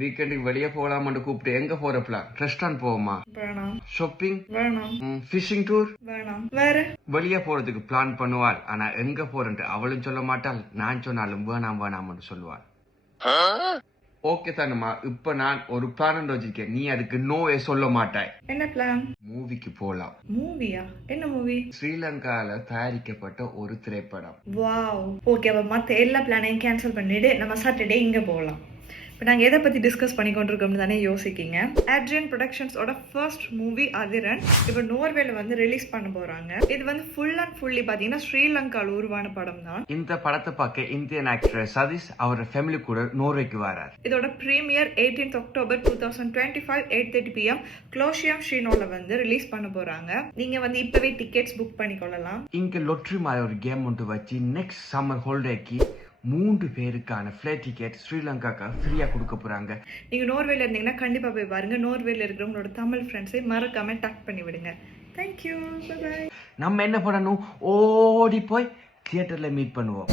வீக்கெண்டுக்கு வெளியே போகலாம்னு கூப்பிட்டு எங்க போற பிளான்? ரெஸ்டாரண்ட் போவோமா? வேணாம். ஷாப்பிங்? வேணாம். Fishing tour? வேணாம். வேற வெளியே போறதுக்கு பிளான் பண்ணுவாள். ஆனா எங்க போறேன்ட்டு அவளும் சொல்ல மாட்டாள், நான் சொன்னாலும் வேணாம் வேணாம்னு சொல்லுவாள். ஓகே தானுமா, இப்ப நான் ஒரு பிளான் வச்சிருக்கேன், நீ அதுக்கு நோவே சொல்ல மாட்டாய். என்ன பிளான்? மூவிக்கு போலாம். மூவியா? என்ன மூவி? ஸ்ரீலங்கால தயாரிக்கப்பட்ட ஒரு திரைப்படம். வாவ். ஓகே, அப்ப மத்த எல்லா பிளானையும் கேன்சல் பண்ணிட்டு நம்ம சாட்டர்டே இங்க போகலாம். இப்போ நாங்கள் எதை பற்றி டிஸ்கஸ் பண்ணி கொண்டிருக்கோம்னு தானே யோசிக்கிங்க. ஆட்ரியன் ப்ரொடக்ஷன்ஸோட ஃபர்ஸ்ட் மூவி அதிரன் இப்போ நோர்வேல வந்து ரிலீஸ் பண்ண போகிறாங்க. இது வந்து ஃபுல் அண்ட் ஃபுல்லி பார்த்தீங்கன்னா ஸ்ரீலங்காவில் உருவான படம் தான். இந்த படத்தை பார்க்க இந்தியன் ஆக்டர் சதீஷ் அவர் ஃபேமிலி கூட நோர்வேக்கு வரார். இதோட ப்ரீமியர் 18th October 2025 8:30 PM க்ளோஷியம் ஷீனோல வந்து ரிலீஸ் பண்ண போகிறாங்க. நீங்கள் வந்து இப்போவே டிக்கெட்ஸ் புக் பண்ணிக்கொள்ளலாம். இங்கே லொட்ரி மாதிரி ஒரு கேம் ஒன்று வச்சு நெக்ஸ்ட் சம்மர் ஹாலிடேக்கு 3 பேருக்கான ஃபிளைட் டிக்கெட் ஸ்ரீலங்காக்கு ஃப்ரீயா கொடுக்க போறாங்க. நீங்க நோர்வேல இருந்தீங்கன்னா கண்டிப்பா போய் பாருங்க. நோர்வேல இருக்கிறவங்களோட தமிழ் ஃப்ரெண்ட்ஸை மறக்காம டக் பண்ணி விடுங்க. Thank you, bye bye. நம்ம என்ன பண்ணணும், ஓடி போய் தியேட்டர்ல மீட் பண்ணுவோம்.